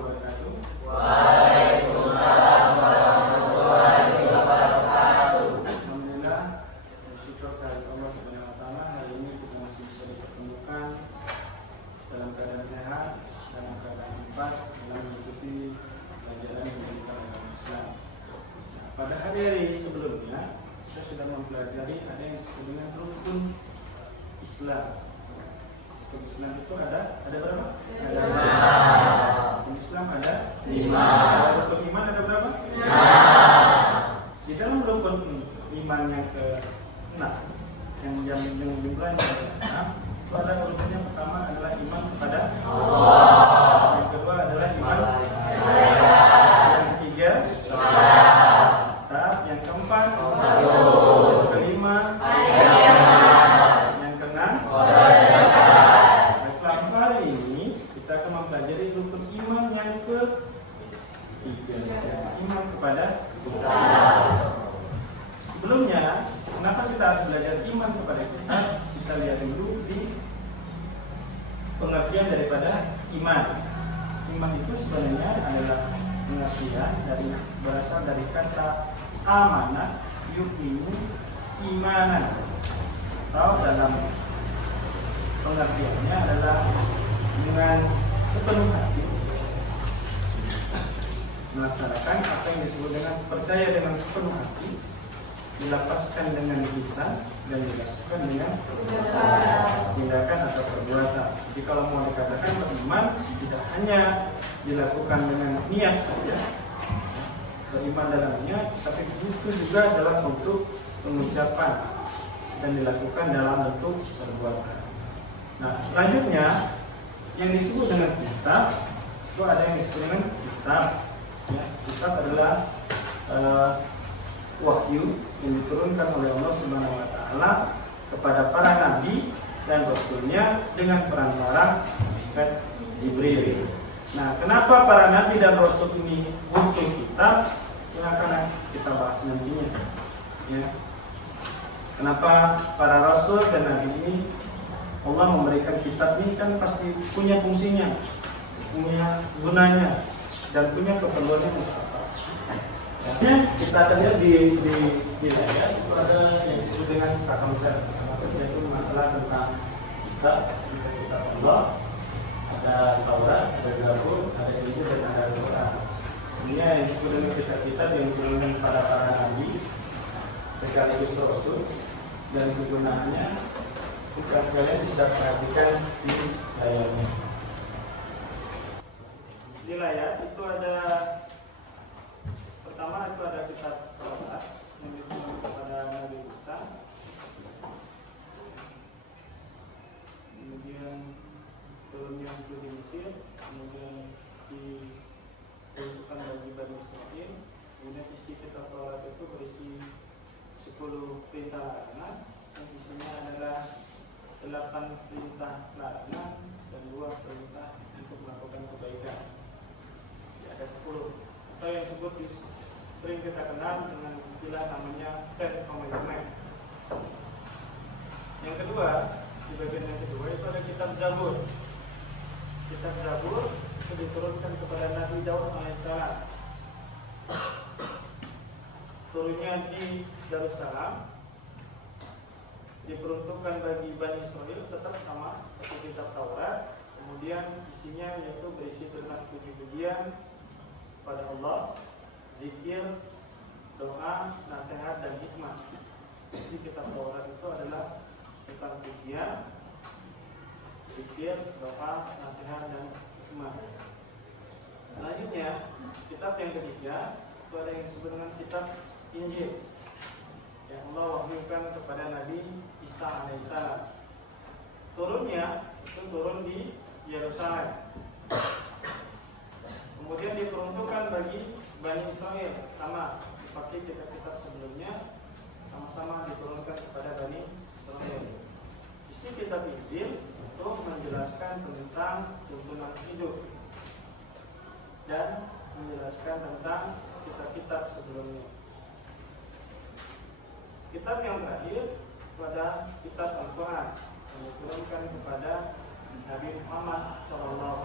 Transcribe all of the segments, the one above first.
wabarakatuh. Waalaikumsalam warahmatullahi wabarakatuh. Alhamdulillah, bersyukur kepada Allah Subhanahu wa taala, hari ini kita masih bisa dipertemukan dalam keadaan sehat, dalam keadaan sempat dalam mengikuti pelajaran yang diberikan dalam Islam. Nah, pada hari-hari sebelumnya kita sudah mempelajari ada yang disebut dengan rukun Islam. Rukun Islam itu ada berapa? Ada 5. Rukun Islam ada 5. Rukun iman ada berapa? 6. Di dalam rukun iman yang ke-6 yang jumlahnya ada 6, itu ada rukun yang pertama adalah iman kepada Allah. Yang kedua adalah iman yang ketiga yang keempat yang kelima yang keenam. Baiklah, hari ini kita akan mempelajari rukun iman yang ketiga, iman kepada Tuhan. Sebelumnya, kenapa kita harus belajar iman kepada Tuhan? Kita lihat dulu di pengertian daripada iman. Iman itu sebenarnya adalah pengertian berasal dari kata amanah, yu'minu, imanan, atau dalam pengertiannya adalah dengan sepenuh hati melaksanakan apa yang disebut dengan percaya dengan sepenuh hati, dilapaskan dengan lisan dan dilakukan dengan tindakan atau perbuatan. Jadi kalau mau dikatakan beriman, tidak hanya dilakukan dengan niat saja, beriman dalam niat, tapi itu juga dalam bentuk pengucapan dan dilakukan dalam bentuk perbuatan. Nah, selanjutnya yang disebut dengan kitab, itu ada yang disebut dengan kitab. Ya, kitab adalah wahyu yang diturunkan oleh Allah Subhanahu wa taala kepada para nabi dan rasulnya dengan perantara malaikat Jibril. Nah, kenapa para nabi dan rasul ini butuh kitab? Yang akan kita bahas nantinya. Ya. Kenapa para rasul dan nabi ini Allah memberikan kitab ini? Kan pasti punya fungsinya, punya gunanya, dan punya keperluannya untuk apa? Ya, kita akan lihat di layar itu ada yang disebut dengan konsep, yaitu masalah tentang kitab Allah. Ada Taurat, ada Zabur, ada Injil, dan ada Al-Quran. Ini yang disebut dengan kitab-kitab yang diturunkan kepada para nabi sekaligus rasul, dan kegunaannya kalian bisa perhatikan di layarnya. Di layar itu ada pertama itu ada kitab Taurat yang diturunkan kepada Nabi Musa. Kemudian turunnya di Mesir, kemudian diturunkan bagi Bani Israil. Kemudian isi kitab Taurat itu berisi 10 perintah larangan, yang isinya adalah 8 perintah larangan dan 2 perintah untuk melakukan kebaikan. Ya, ada 10. Atau yang sering kita kenal dengan istilah namanya Ten Commandment. Yang kedua, di bagian yang kedua itu ada kitab Zabur. Kitab Zabur itu diturunkan kepada Nabi Daud alaihissalam. Turunnya di Darussalam, diperuntukkan bagi Bani Israil, tetap sama seperti kitab Taurat. Kemudian isinya yaitu berisi tentang puji-pujian pada Allah, zikir, doa, nasihat, dan hikmah. Isi kitab Taurat itu adalah tentang pujian, zikir, doa, nasihat, dan hikmah. Selanjutnya, kitab yang ketiga itu ada yang disebut dengan kitab Injil yang Allah wahyukan kepada Nabi Isa alaihissalam. Turunnya itu turun di Yerusalem. Kemudian diperuntukkan bagi Bani Israil, sama seperti kitab-kitab sebelumnya, sama-sama diturunkan kepada Bani Israil. Isi kitab Injil untuk menjelaskan tentang tuntunan hidup dan menjelaskan tentang kitab-kitab sebelumnya. Kitab yang terakhir pada kitab Al-Quran yang diturunkan kepada Nabi Muhammad SAW.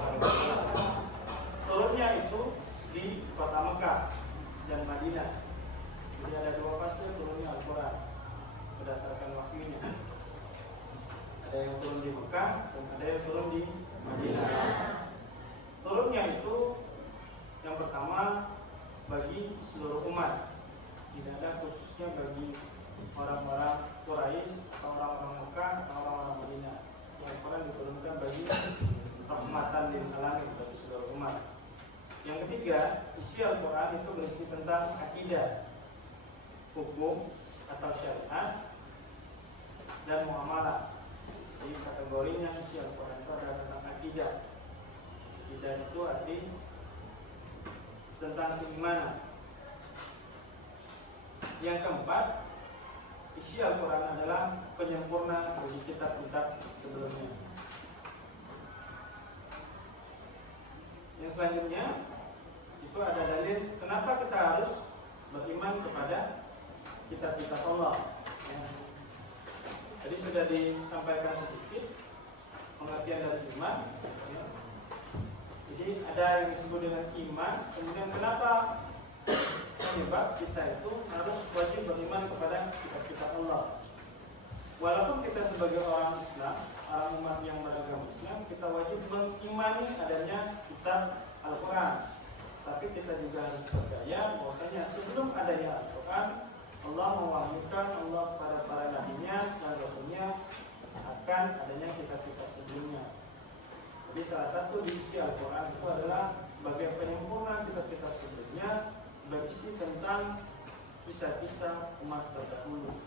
Turunnya Ada yang turun di Mekah dan ada yang turun di Madinah. Turunnya itu yang pertama bagi seluruh umat, tidak ada khususnya bagi orang-orang Quraisy atau orang-orang Mekah atau orang-orang Madinah. Yang Quran diturunkan bagi rahmatan lil alamin, bagi seluruh umat. Yang ketiga, isi Al-Quran itu berisi tentang akidah, hukum atau syariat, dan muamalah. Jadi kategorinya isi Al-Quran itu adalah tentang akidah. Akidah itu arti tentang keimanan. Yang keempat, isi Al-Quran adalah penyempurna bagi kitab-kitab sebelumnya. Yang selanjutnya itu ada dalil kenapa kita harus beriman kepada kitab-kitab Allah. Jadi sudah disampaikan sedikit pengertian dari iman. Jadi ada yang disebut dengan iman. Kemudian kenapa penyebab kita itu harus wajib beriman kepada kitab-kitab Allah. Walaupun kita sebagai orang Islam, orang umat yang beragama Islam, kita wajib mengimani adanya kitab Al-Quran. Tapi kita juga harus percaya bahwasanya sebelum adanya Al-Quran, Allah mewahyukan Allah kepada para nabinya dan rasulnya akan adanya kitab-kitab sebelumnya. Jadi salah satu diisi Al-Quran itu adalah sebagai penyempurna kitab-kitab sebelumnya, berisi tentang kisah-kisah umat terdahulu.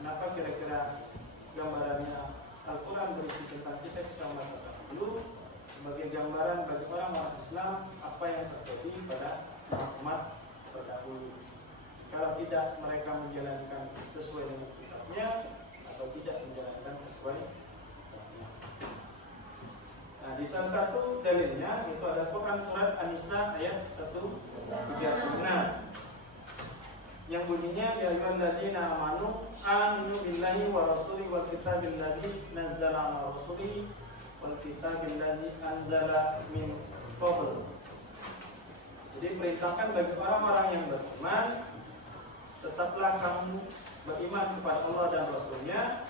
Kenapa kira-kira gambarannya Al-Quran berisi tentang kisah-kisah umat terdahulu? Sebagai gambaran bagi orang-orang Islam apa yang terjadi pada umat terdahulu. Kalau tidak mereka menjalankan sesuai dengan kitabnya atau tidak menjalankan sesuai kitabnya. Nah, di salah satu dalilnya itu ada Quran surat An-Nisa ayat 136 yang bunyinya ya ayyuhalladzina amanu aminu billahi wa rasulihi wal kitabil ladzi nazzala ala rasulihi wal kitabil ladzi anzala min qabl. Jadi perintahkan bagi orang-orang yang beriman, tetaplah kamu beriman kepada Allah dan Rasulnya,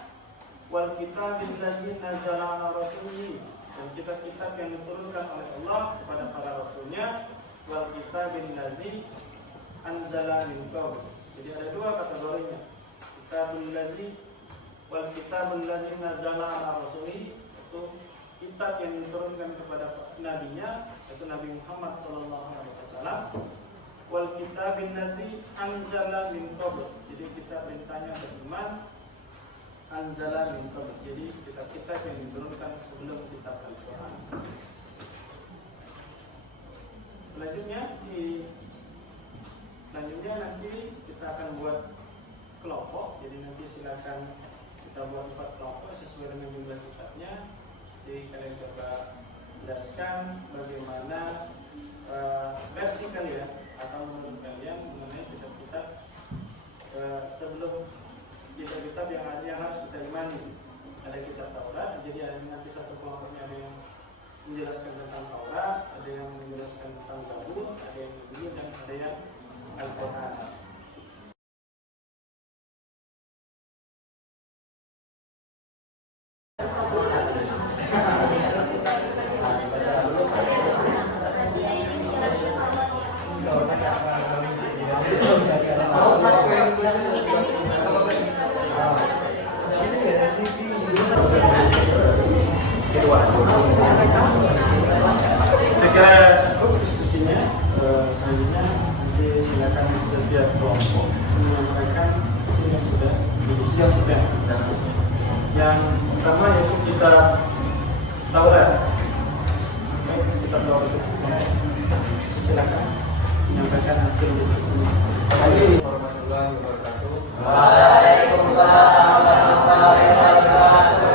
wal kitabil ladzi nazzala ala rasulihi, dan kitab-kitab yang diturunkan oleh Allah kepada para rasulnya, wal kitabil ladzi anzala min qabl. Jadi ada dua kategorinya. Kitabul ladzi wal kitabul ladzi nazzala ala rasulihi, itu kitab yang diturunkan kepada nabinya, yaitu Nabi Muhammad sallallahu alaihi wasallam. Wal kitabil ladzi anzala min qabl. Jadi kita perintahnya beriman anzala min qabl. Jadi kitab-kitab yang diturunkan sebelum kitab Al-Quran. Selanjutnya nanti kita akan buat kelompok. Jadi nanti silakan kita buat 4 kelompok sesuai dengan jumlah kitabnya. Jadi kalian coba jelaskan bagaimana versi kalian atau menurut kalian mengenai kitab-kitab sebelum kitab-kitab yang harus kita imani. Ada kitab Taurat, jadi ada nanti satu kelompoknya ada yang menjelaskan tentang Taurat, ada yang menjelaskan tentang Zabur, ada yang Injil, dan ada yang Al-Quran. Saya cukup diskusinya. Selanjutnya nanti silakan setiap kelompok menyampaikan hasil yang sudah didiskusikan. Yang pertama yaitu kita Taurat. Kita Taurat. Silakan menyampaikan hasil diskusinya. Assalamualaikum warahmatullahi wabarakatuh. Waalaikumsalam warahmatullahi wabarakatuh.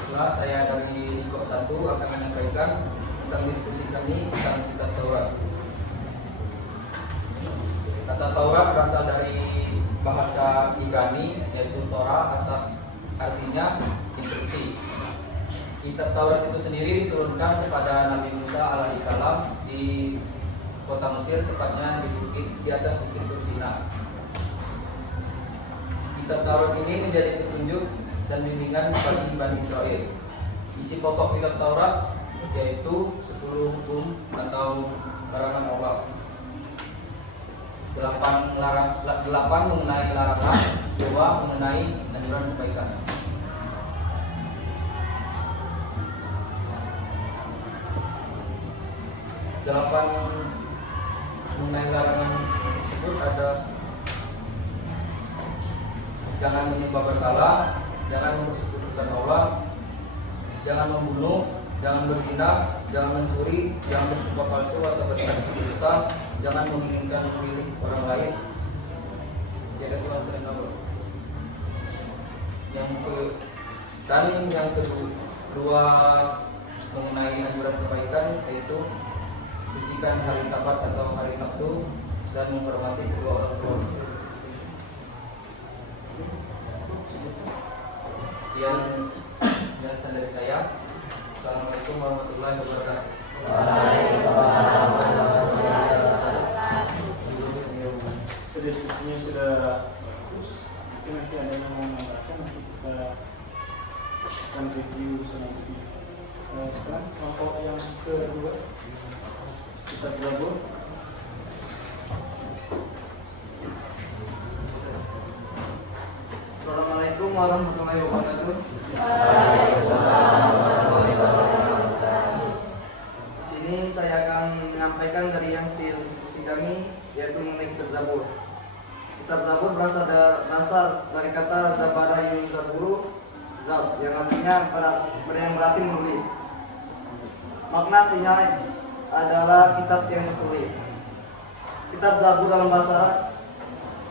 Setelah saya dari Kok 1 akan menyampaikan tentang diskusi kami tentang kitab Taurat. Kata Taurat berasal dari bahasa Ibrani yaitu Torah, atau artinya instruksi. Kitab Taurat itu sendiri diturunkan kepada Nabi Musa alaihissalam di kota Mesir, tepatnya di bukit di atas bukit Tursina. Kitab Taurat ini menjadi petunjuk dan bimbingan bagi Bani Israel. Isi pokok kitab Taurat yaitu 10 hukum atau larangan Allah. 8 mengenai larangan, 2 mengenai anjuran kebaikan. Delapan mengenai larangan tersebut ada: jangan menyembah berhala, jangan mempersekutukan Allah, jangan membunuh, jangan berzina, jangan mencuri, jangan bersumpah palsu atau bersaksi dusta, jangan menginginkan milik orang lain. Jaga Tuhan selain Allah. Yang kedua mengenai anjuran kebaikan yaitu sucikan hari Sabat atau hari Sabtu dan menghormati kedua orang tua. Sekian penjelasan dari saya. Assalamualaikum warahmatullahi wabarakatuh. Waalaikumsalam warahmatullahi wabarakatuh. Diskusinya sudah bagus. Mungkin nanti ada yang mau menambahkan, nanti kita akan review selanjutnya. Sekarang kelompok yang kedua kita Zabur. Assalamualaikum warahmatullahi wabarakatuh. Di sini saya akan menyampaikan dari hasil diskusi kami, yaitu mengenai kitab Zabur. Kitab Zabur berasal dari kata Zabara yang Zaburu, Zab, yang artinya yang berarti menulis. Makna aslinya adalah kitab yang ditulis. Kitab Zabur dalam bahasa Arab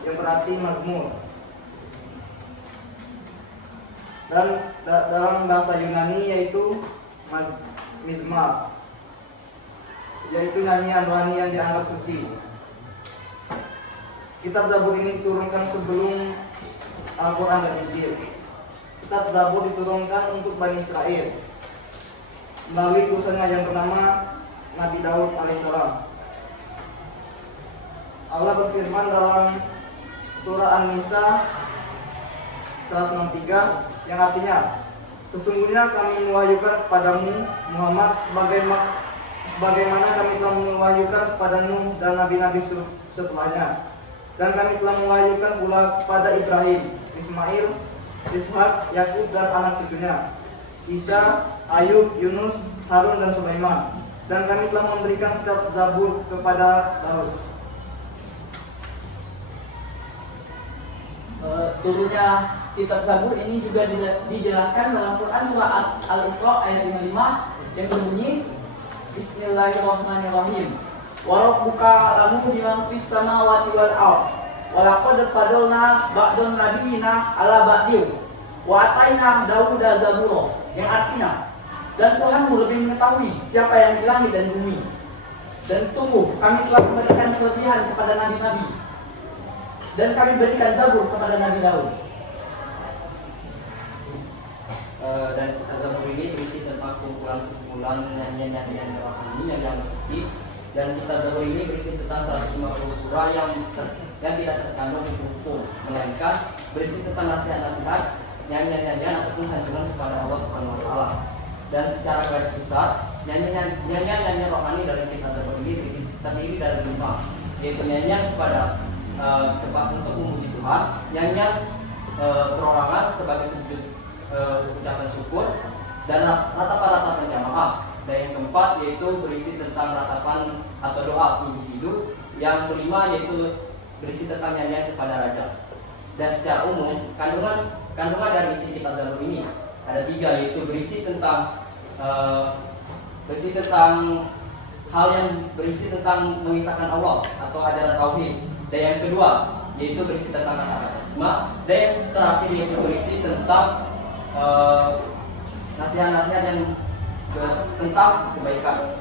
yang berarti mazmur. Dan dalam bahasa Yunani yaitu mizmar, yaitu nyanyian rohani yang dianggap suci. Kitab Zabur ini diturunkan sebelum Al-Quran dan Injil. Kitab Zabur diturunkan untuk Bani Israel melalui utusannya yang bernama Nabi Daud alaihissalam. Allah berfirman dalam surah An-Nisa 163 yang artinya, sesungguhnya kami mewahyukan kepadamu Muhammad sebagaimana kami telah mewahyukan kepada Nuh dan nabi-nabi setelahnya, dan kami telah mewahyukan pula kepada Ibrahim, Ismail, Ishak, Yakub dan anak cucunya, Isa, Ayub, Yunus, Harun dan Sulaiman, dan kami telah memberikan kitab Zabur kepada Daud. Turunnya kitab Zabur ini juga dijelaskan dalam Quran surah Al-Isra ayat 55 yang berbunyi Bismillahirrahmanirrahim. Wa rabbuka a'lamu biman fis samawati wal ardh. Wa laqad fadalna ba'dun nabiyina 'ala ba'din. Wa ataina Dauda zabura, yang artinya, dan Tuhanmu lebih mengetahui siapa yang di langit dan bumi. Dan sungguh kami telah memberikan kelebihan kepada nabi-nabi, dan kami berikan Zabur kepada Nabi Daud. Dan kitab Zabur ini berisi tentang kumpulan nyanyian-nyanyian rohani yang dianggap suci. Dan kitab Zabur ini berisi tentang 150 surah yang tidak terkandung hukum, melainkan berisi tentang nasihat-nasihat, nyanyian-nyanyian ataupun sanjungan kepada Allah Subhanahu wa taala. Dan secara garis besar, nyanyian-nyanyian rohani dari kitab Zabur ini terdiri dari 5, yaitu nyanyian kepada untuk memuji Tuhan, nyanyian perorangan sebagai sujud ucapan syukur, dan ratapan-ratapan jamaah. Dan yang keempat yaitu berisi tentang ratapan atau doa individu. Yang kelima yaitu berisi tentang nyanyian kepada raja. Dan secara umum kandungan dari isi kitab Zabur ini ada 3, yaitu berisi tentang hal yang berisi tentang mengisahkan Allah atau ajaran tauhid. Dan yang kedua yaitu berisi tentang agama. Dan yang terakhir yaitu berisi tentang nasihat-nasihat yang tentang kebaikan.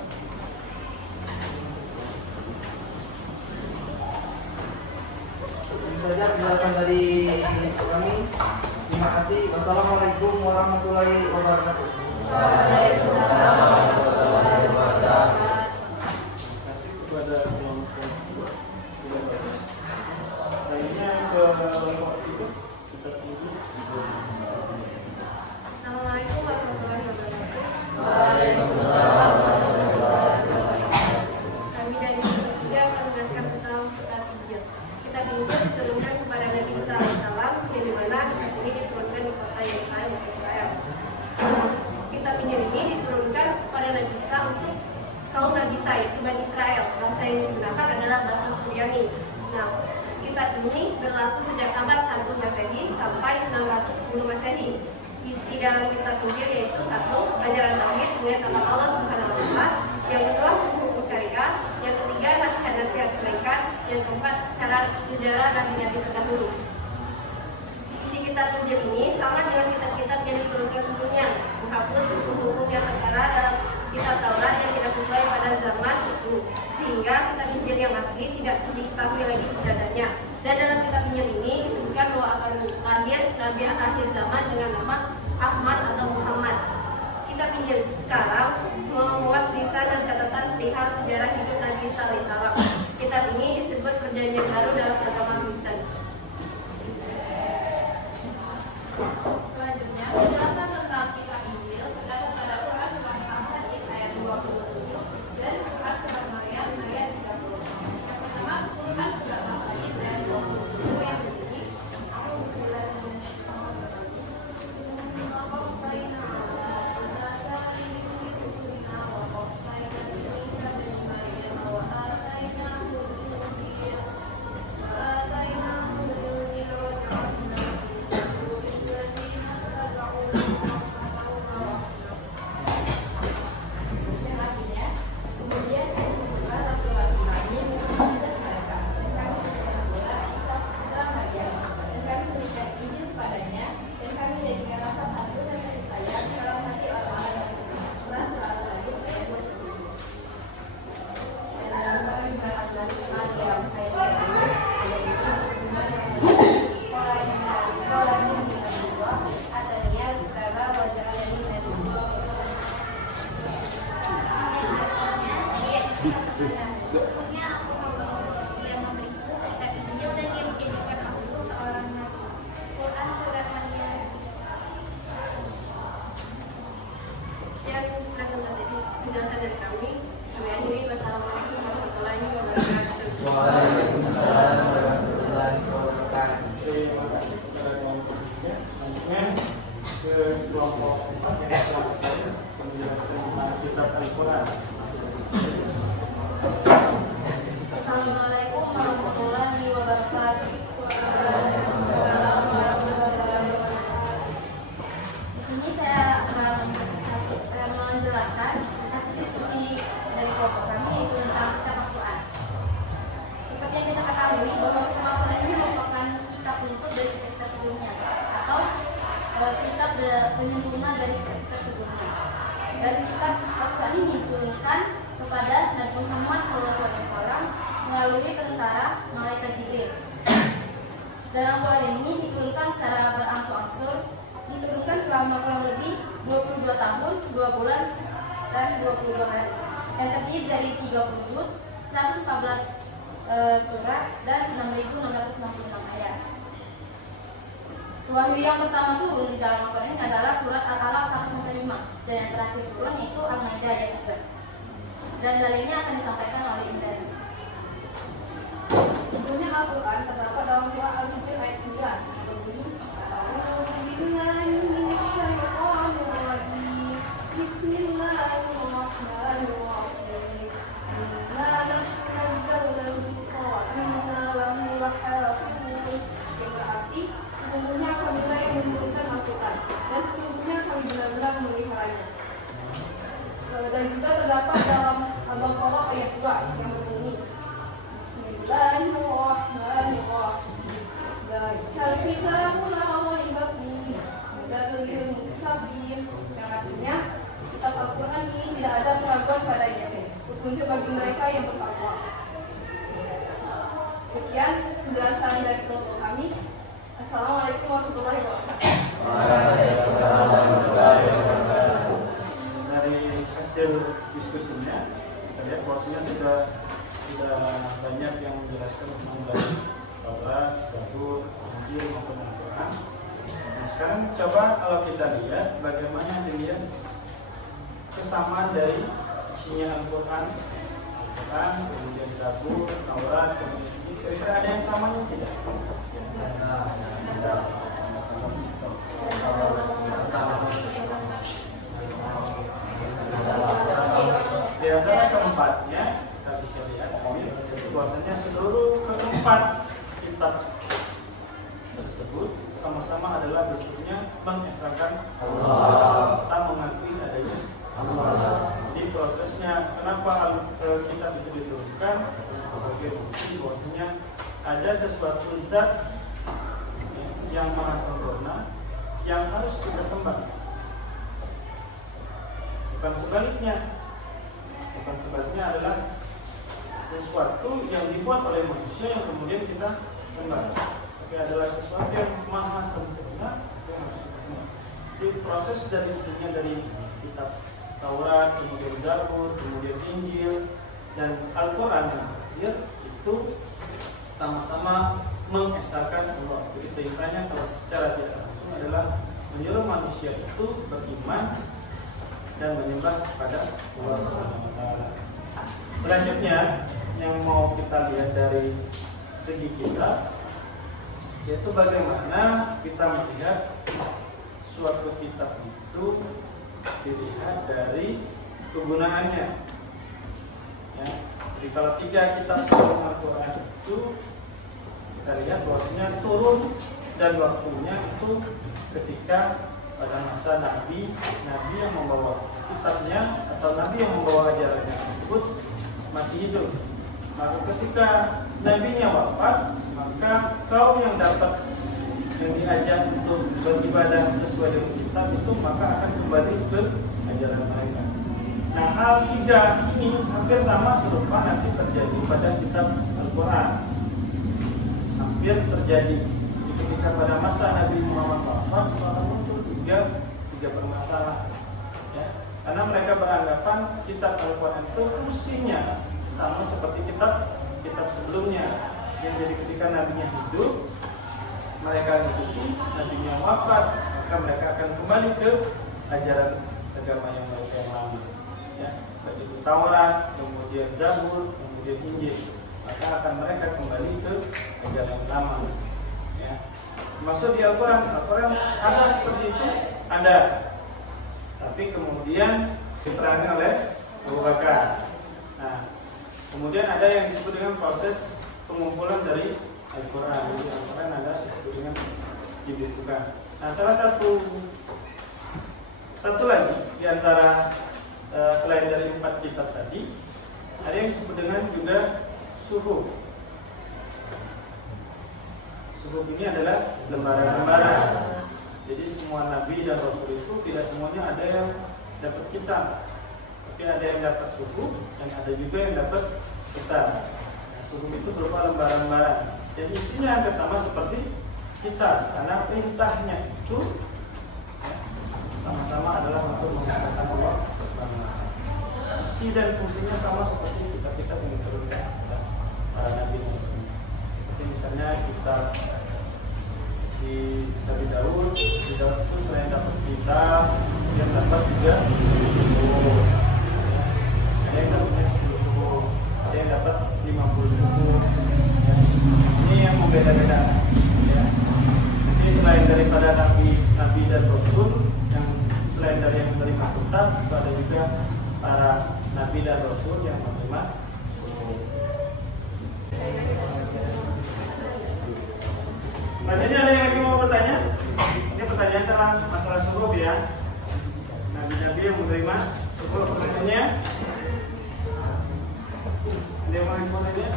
Ini saja penjelasan dari kami. Terima kasih. Wassalamualaikum warahmatullahi wabarakatuh. Waalaikumsalam warahmatullahi wabarakatuh. Terima kasih kepada kelompok kedua. Sudah bagus. Lainnya ke kelompok itu kita tunggu. yang digunakan adalah bahasa Suryani. Nah, kitab ini berlaku sejak abad 1 Masehi sampai 610 Masehi. Isi dalam kitab Injil yaitu 1. Ajaran tauhid mengesahkan Allah Subhanahu wa taala, yang kedua hukum syariah, yang ketiga nasihat-nasihat kebaikan, yang keempat sejarah nabi-nabi terdahulu. Isi kitab Injil ini sama dengan kitab-kitab yang diturunkan sebelumnya, menghapus hukum-hukum yang tertera dalam kitab Taurat yang tidak sesuai pada zaman itu, sehingga kitab Injil yang asli tidak diketahui lagi keberadaannya. Dan dalam kitab Injil ini disebutkan bahwa akan lahir nabi akhir zaman dengan nama Ahmad atau Muhammad. Kitab Injil sekarang memuat tulisan dan catatan perihal sejarah hidup Nabi Isa alaihissalam. Kitab ini disebut Perjanjian Baru dalam agama Kristen. Selanjutnya, penjelasan tentang kitab Injil terdapat pada Quran Surah Al-Hadid ayat 27 dan Quran Surah Maryam ayat 30. Yang pertama, Quran Surah Al-Hadid ayat 27 yang berbunyi, Sesungguhnya aku dia memberiku kitab Injil dan dia menjadikan aku seorang nabi. Quran Surah Maryam. Sekian presentasi penjelasan dari kami. Kami akhiri. Wassalamualaikum warahmatullahi wabarakatuh. Waalaikumsalam warahmatullahi wabarakatuh. Terima kasih kepada kelompok 3. Selanjutnya ke kelompok 4 yang selanjutnya menjelaskan tentang kitab Al-Quran. Assalamualaikum warahmatullahi wabarakatuh. Di sini saya akan menjelaskan hasil diskusi dari kelompok kami yaitu tentang kitab Al-Quran. Seperti yang kita ketahui bahwa kitab Al-Quran ini merupakan kitab penutup dari kitab sebelumnya atau kitab penyempurna dari kitab sebelumnya. Dan kitab Al-Quran ini diturunkan kepada Nabi Muhammad SAW melalui perantara malaikat Jibril. Dalam Al-Quran ini diturunkan secara berangsur-angsur, diturunkan selama kurang lebih 22 tahun, 2 bulan, dan 22 hari. Yang terdiri dari 30 juz, 114 surat, dan 6.666 ayat. Wahyu yang pertama turun di dalam Al-Quran ini adalah surat Al-Alaq 1-5, dan yang terakhir turun yaitu Al-Maidah ayat 3. Dan dalilnya akan disampaikan oleh Indra. Sebelumnya Al-Quran terdapat dalam surah Al-Hijr ayat 9 berbunyi, A'udzubillahi minasyaitonirrajim. Bismillahirrahmanirrahim. Inna nahnu nazzalna dzikra wa inna lahu lahafizun. Yang berarti sesungguhnya kamilah yang menurunkan Al-Quran dan sesungguhnya kami benar-benar memeliharanya. Dan juga terdapat dalam Al-Baqarah ayat 2 yang berbunyi, Bismillahirrahmanirrahim. Dzalikal kitabu la raiba fihi hudal lil muttaqin. Yang artinya kitab Al-Quran ini tidak ada keraguan padanya, petunjuk bagi mereka yang bertakwa. Sekian penjelasan dari kelompok kami. Assalamualaikum warahmatullahi wabarakatuh. Waalaikumsalam warahmatullahi wabarakatuh. Dari hasil diskusinya kita lihat bahwasanya sudah banyak yang menjelaskan tentang dari Taurat, Zabur, Injil maupun Al-Quran. Nah, sekarang coba kalau kita lihat bagaimana dilihat kesamaan dari isinya Al-Quran, kemudian Zabur, Taurat, kemudian Injil. Kira-kira ada yang samanya tidak? Di antara keempatnya kita bisa lihat bahwasanya seluruh keempat kitab tersebut sama-sama adalah bentuknya mengesahkan Allah. Kita mengakui adanya Allah. Jadi prosesnya kenapa kitab itu diturunkan sebagai bukti bahwasanya ada sesuatu zat yang maha sempurna yang harus kita sembah. Bukan sebaliknya adalah sesuatu yang dibuat oleh manusia yang kemudian kita sembah. Tapi adalah sesuatu yang maha sempurna yang harus kita sembah. Jadi proses dari isinya dari kitab Taurat, kemudian Zabur, kemudian Injil dan Al-Quran itu sama-sama mengesahkan Allah. Jadi perintahnya kalau secara tidak langsung adalah menyuruh manusia itu beriman dan menyembah kepada Allah Subhanahu wa taala. Selanjutnya yang mau kita lihat dari segi kita yaitu bagaimana kita melihat suatu kitab itu dilihat dari kegunaannya. Ya, jadi kalau 3 kitab sebelum Al-Quran itu kita lihat bahwasanya turun dan waktunya itu ketika pada masa Nabi yang membawa kitabnya atau Nabi yang membawa ajarannya tersebut masih hidup. Maka ketika Nabinya wafat, maka kaum yang dapat yang diajak untuk beribadah sesuai dengan kitab itu maka akan kembali ke ajaran mereka. Nah, hal 3 ini hampir sama serupa nanti terjadi pada kitab Al-Quran. Hampir terjadi ketika pada masa Nabi Muhammad wafat, maka muncul tiga permasalahan. Ya, karena mereka beranggapan kitab Al-Quran itu fungsinya sama seperti kitab sebelumnya. Yang jadi ketika Nabinya hidup, mereka ikuti, Nabinya wafat, maka mereka akan kembali ke ajaran agama yang mereka yang lama. Ya, baik itu Taurat, kemudian Zabur, kemudian Injil, maka akan mereka kembali ke ajaran yang lama. Ya, maksud di Al-Quran ada seperti itu, ada, tapi kemudian diterangkan oleh Abu Bakar. Nah, kemudian ada yang disebut dengan proses pengumpulan dari Al-Quran. Jadi Al-Quran ada disebut dengan dibukukan. Nah, salah satu lagi di antara selain dari 4 kitab tadi, ada yang disebut dengan juga suhuf. Suhuf ini adalah lembaran-lembaran. Jadi semua nabi dan rasul itu tidak semuanya ada yang dapat kitab, tapi ada yang dapat suhuf dan ada juga yang dapat kitab. Nah, suhuf itu berupa lembaran-lembaran. Jadi isinya hampir sama seperti kitab, karena perintahnya itu sama-sama adalah untuk mengesahkan Allah. Isi dan fungsinya sama seperti kitab-kitab yang diturunkan kepada para nabi. Seperti misalnya kitab Nabi Daud itu selain dapat kitab, yang dapat juga suhuf. Ada yang dapat 10 suhuf, ada yang dapat 50 suhuf. Ini yang membeda-beda. Ya. Jadi selain daripada nabi dan rasul, yang selain dari yang menerima kitab, itu ada juga para nabi dan rasul yang menerima suhuf. Selanjutnya ada yang lagi mau bertanya? Ini pertanyaan tentang masalah suhuf ya. Nabi-nabi yang menerima suhuf, pertanyaannya ada yang mau bertanya?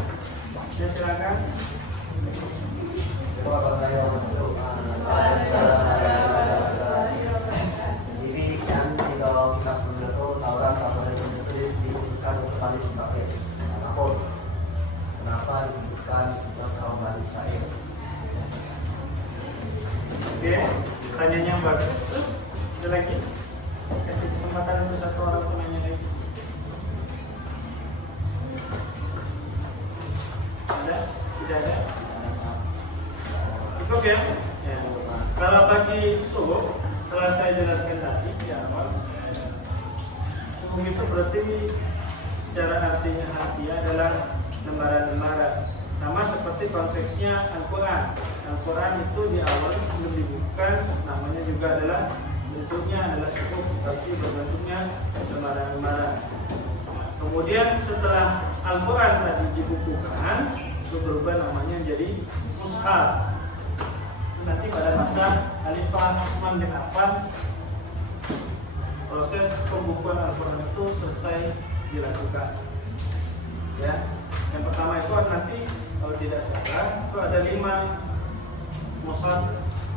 Ya, silakan. Jadi kan kalau kita sebelumnya itu Taurat sama Injil itu dikhususkan untuk Bani Israel. Kenapa dikhususkan untuk kaum Bani Israel? Oke, pertanyaan yang bagus. Terus ada lagi? Kasih kesempatan untuk satu orang penanya lagi. Ada? Tidak ada? Cukup ya? Ya. Kalau bagi suhuf, telah saya jelaskan tadi di awal. Suhuf itu berarti secara harfiah adalah lembaran-lembaran. Sama seperti konteksnya Al-Quran. Al-Quran itu di awal sebelum dibuka namanya juga adalah bentuknya adalah suhuf, tapi berbentuknya lembaran-lembaran. Nah, kemudian setelah Al-Quran tadi dibukukan itu berubah namanya jadi mushaf. Nanti pada masa Khalifah Utsman bin Affan proses pembukuan Al-Quran itu selesai dilakukan. Ya, yang pertama itu nanti kalau tidak salah itu ada 5 mushaf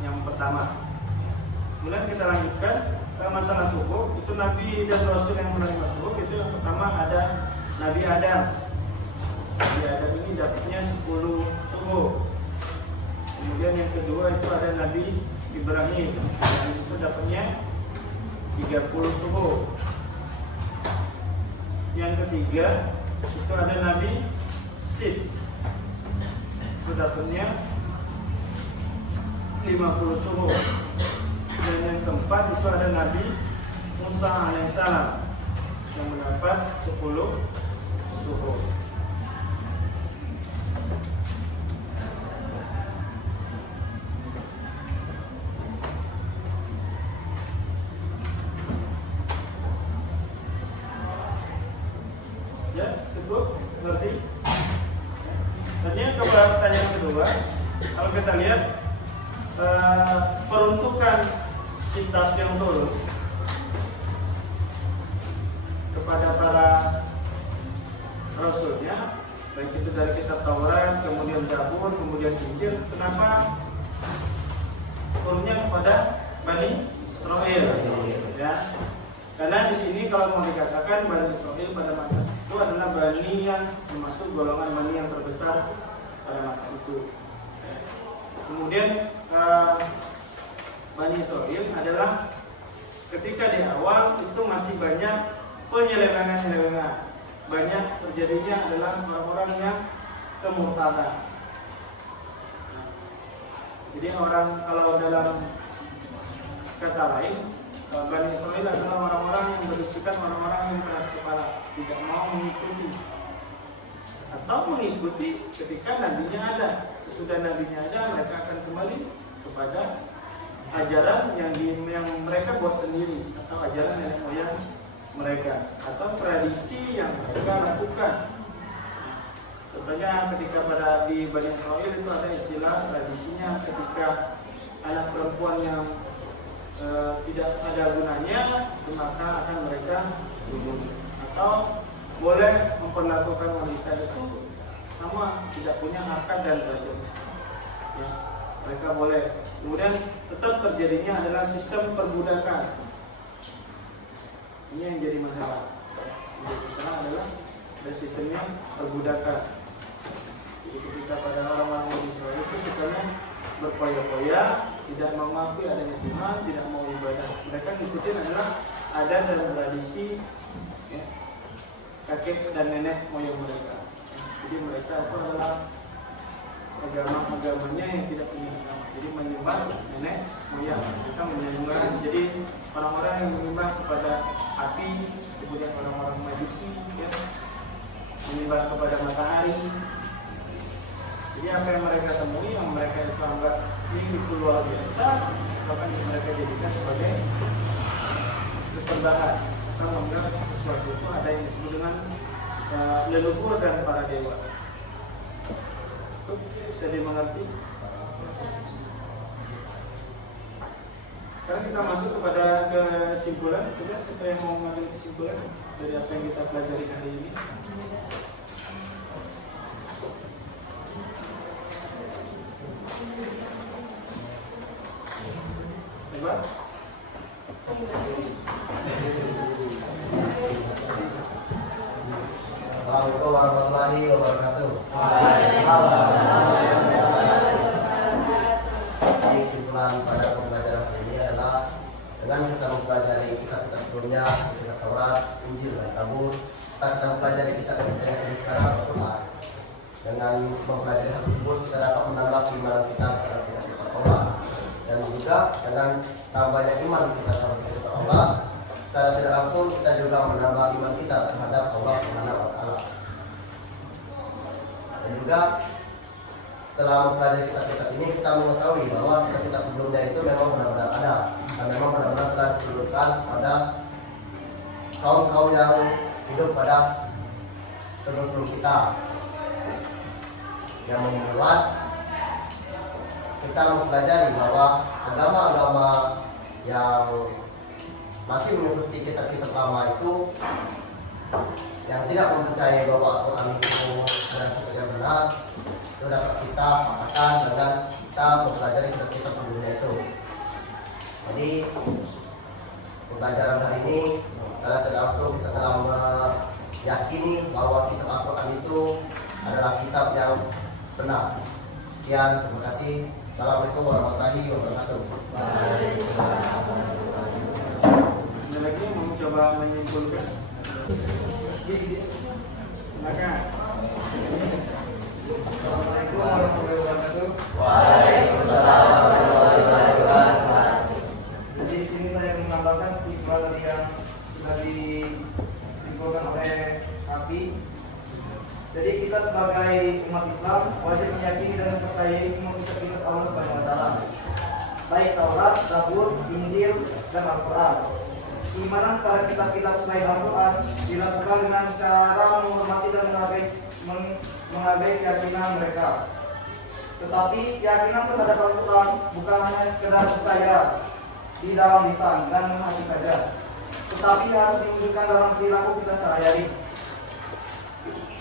yang pertama. Kemudian kita lanjutkan ke masalah suhuf. Itu Nabi dan Rasul yang menerima suhuf itu yang pertama ada Nabi Adam. Nabi Adam ini dapatnya 10 suhuf. Kemudian yang kedua itu ada Nabi Ibrahim. Dan itu dapatnya 30 suhuf. Yang ketiga itu ada Nabi Sid. Itu dapatnya 50 suhuf. Dan yang keempat itu ada Nabi Musa alaihissalam yang mendapat 10 suhuf. Ya, cukup berarti. Tanya kepada pertanyaan kedua, kalau kita lihat peruntukan kitab yang turun kepada para rasulnya, baik itu dari kitab Taurat, kemudian Zabur, kemudian Injil, kenapa turunnya kepada Bani Israel? Ya, karena di sini kalau mau dikatakan Bani Israel pada masa itu adalah Bani yang termasuk golongan Bani yang terbesar pada masa itu. Kemudian Bani Israel adalah ketika di awal itu masih banyak penyelewengan-penyelewengan. Banyak terjadinya adalah orang-orang yang kemurtadan. Jadi orang kalau dalam kata lain, Bani Israel adalah orang-orang yang berisikan orang-orang yang keras kepala, tidak mau mengikuti atau mengikuti ketika nabinya ada. Sesudah nabinya ada, mereka akan kembali kepada ajaran yang mereka buat sendiri, atau ajaran nenek moyang mereka, atau tradisi yang mereka lakukan. Contohnya ketika pada di Bani Israel itu ada istilah tradisinya ketika anak perempuan yang tidak ada gunanya, maka akan mereka bunuh, atau boleh memperlakukan wanita itu sama, tidak punya harkat dan derajat. Ya, mereka boleh. Kemudian tetap terjadinya adalah sistem perbudakan. Ini yang jadi masalah. Yang jadi masalah adalah ada sistemnya perbudakan. Jadi ketika pada orang-orang Bani Israel itu sukanya berpoya-poya, tidak mau mengakui adanya Tuhan, tidak mau ibadah. Mereka ikutin adalah adat dan tradisi, ya, kakek dan nenek moyang mereka. Jadi mereka itu adalah agama-agamanya yang tidak punya agama. Jadi menyembah nenek moyang. Mereka menyembah. Jadi orang-orang yang menyembah kepada api, kemudian orang-orang Majusi, ya, menyembah kepada matahari. Jadi apa yang mereka temui, yang mereka itu anggap ini itu luar biasa, bahkan mereka jadikan sebagai kesembahan. Kita menganggap sesuatu itu ada yang disebut dengan leluhur dan para dewa. Itu bisa dimengerti. Sekarang kita masuk kepada kesimpulan. Coba siapa yang mau mengambil kesimpulan dari apa yang kita pelajari hari ini? Coba. Assalamualaikum warahmatullahi wabarakatuh. Kesimpulan pada pembelajaran kali ini adalah dengan kita mempelajari kitab-kitab sebelumnya, kitab Taurat, Injil, dan Zabur, kita mempelajari kitab-kitab yang ini sekarang Al-Quran. Dengan mempelajari hal tersebut, kita dapat menambah keimanan kita terhadap kitab Allah. Dan juga dengan tambahnya iman kita terhadap kitab Allah, secara tidak langsung kita juga menambah iman kita terhadap Allah Subhanahu wa Ta'ala. Dan juga setelah mempelajari kitab-kitab ini, kita mengetahui bahwa kitab-kitab sebelumnya itu memang benar-benar ada dan memang benar-benar telah diturunkan pada kaum-kaum yang hidup pada sebelum kita yang membuat kita mempelajari bahwa agama-agama yang masih mengikuti kitab-kitab lama itu, yang tidak mempercayai bahwa Al-Quran itu adalah kitab yang benar, itu dapat kita katakan dengan kita mempelajari kitab-kitab sebelumnya itu. Jadi pembelajaran hari ini secara tidak langsung kita telah meyakini bahwa kitab Al-Quran itu adalah kitab yang benar. Sekian, terima kasih. Assalamualaikum warahmatullahi wabarakatuh. Ada lagi yang mau coba menyimpulkan? Silakan. Assalamualaikum warahmatullahi wabarakatuh. Waalaikumsalam warahmatullahi wabarakatuh. Jadi di sini saya menambahkan kesimpulan tadi yang sudah disimpulkan oleh Api. Jadi kita sebagai umat Islam wajib meyakini dan mempercayai semua kitab-kitab Allah Subhanahu wa taala, baik Taurat, Zabur, Injil, dan Al-Quran. Keimanan pada kitab-kitab selain Al-Quran dilakukan dengan cara menghormati dan menghargai keyakinan mereka. Tetapi keyakinan terhadap Al-Quran bukan hanya sekedar percaya di dalam lisan dan hati saja, tetapi harus diwujudkan dalam perilaku kita sehari-hari.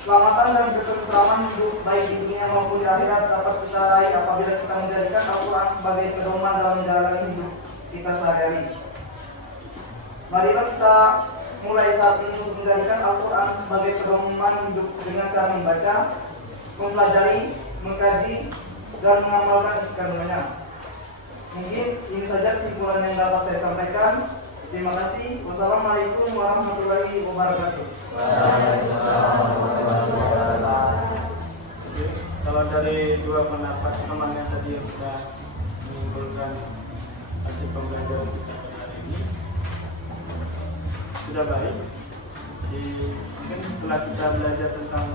Keselamatan dan ketentraman hidup baik di dunia maupun di akhirat dapat kita raih apabila kita menjadikan Al-Quran sebagai pedoman dalam menjalani hidup kita sehari-hari. Marilah kita mulai saat ini untuk menjadikan Al-Quran sebagai pedoman hidup dengan cara membaca, mempelajari, mengkaji, dan mengamalkan isi kandungannya. Mungkin ini saja kesimpulan yang dapat saya sampaikan. Terima kasih. Wassalamualaikum warahmatullahi wabarakatuh. Kalau dari dua pendapat teman yang tadi yang sudah menyimpulkan hasil pembelajaran kita hari ini sudah baik. Mungkin setelah kita belajar tentang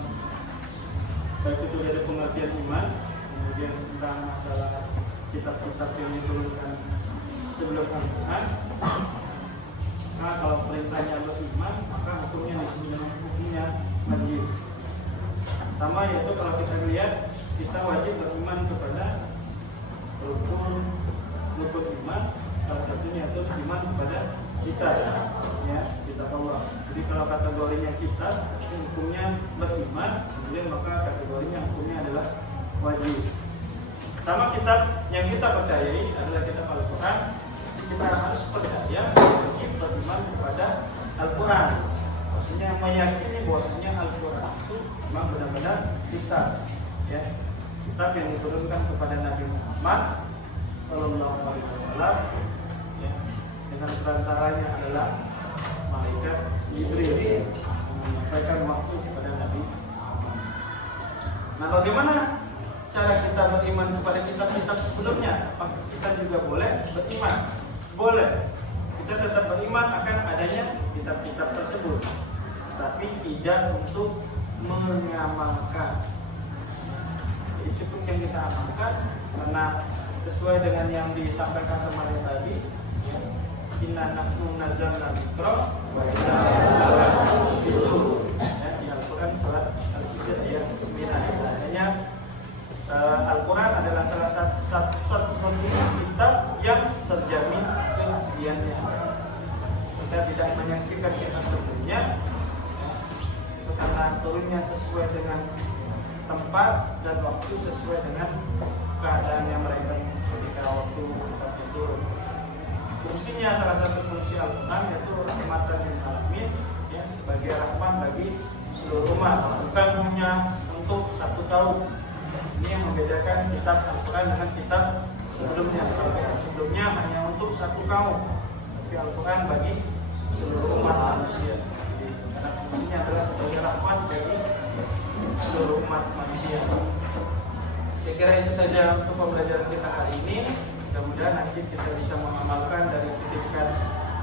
baik itu dari pengertian iman, kemudian tentang masalah kitab-kitab yang diturunkan sebelum Al-Quran. Nah, kalau perintahnya beriman, maka hukumnya disebut dengan hukumnya wajib. Pertama yaitu kalau kita lihat, kita wajib beriman kepada rukun iman. Salah satunya itu iman kepada kita, ya, kita Allah. Jadi kalau kategorinya kita, hukumnya beriman, kemudian maka kategorinya hukumnya adalah wajib. Pertama kitab yang kita percayai adalah kitab Al-Quran. Kita harus percaya wajib beriman kepada Al-Quran. Maksudnya meyakini bahwasanya Al-Quran itu memang benar-benar kitab, ya, kitab yang diturunkan kepada Nabi Muhammad Sallallahu Alaihi Wasallam, ya, dengan perantaranya adalah malaikat Jibril yang menyampaikan waktu kepada Nabi Muhammad. Nah, bagaimana cara kita beriman kepada kitab-kitab sebelumnya? Apakah kita juga boleh beriman? Boleh. Kita tetap beriman akan adanya kitab-kitab tersebut, tapi tidak untuk mengamalkan. Jadi cukup yang kita amalkan karena sesuai dengan yang disampaikan kemarin tadi, inna nahnu nazzalna dzikra wa inna lahu lahafizun. Ya, di Al-Quran surat Al-Hijr ayat 9. Artinya Al-Quran adalah salah satu kitab yang terjamin keasliannya. Kita tidak menyaksikan kitab sebelumnya, itu karena turunnya sesuai dengan tempat dan waktu, sesuai dengan keadaannya mereka ketika waktu kitab itu. Fungsinya, salah satu fungsi Al-Quran yaitu rahmatan lil alamin, ya, sebagai rahmat bagi seluruh umat, bukan hanya untuk satu kaum. Ini yang membedakan kitab Al-Quran dengan kitab sebelumnya. Kalau kitab sebelumnya hanya untuk satu kaum, tapi Al-Quran bagi seluruh umat manusia. Jadi, karena fungsinya adalah sebagai rahmat bagi seluruh umat manusia. Saya kira itu saja untuk pembelajaran kita hari ini. Mudah-mudahan nanti kita bisa mengamalkan dari tingkat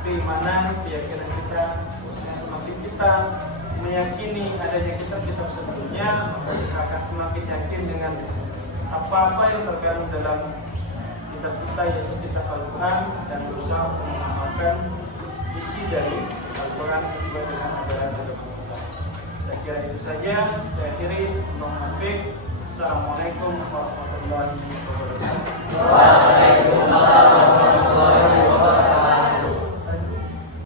keimanan, keyakinan kita. Khususnya semakin kita meyakini adanya kitab-kitab sebelumnya, maka kita akan semakin yakin dengan apa-apa yang terkandung dalam kitab kita, yaitu kitab Al-Quran, dan berusaha untuk mengamalkan isi dari Al-Quran sesuai dengan ajaran dari kita. Saya kira itu saja. Saya akhiri. Assalamualaikum warahmatullahi wabarakatuh.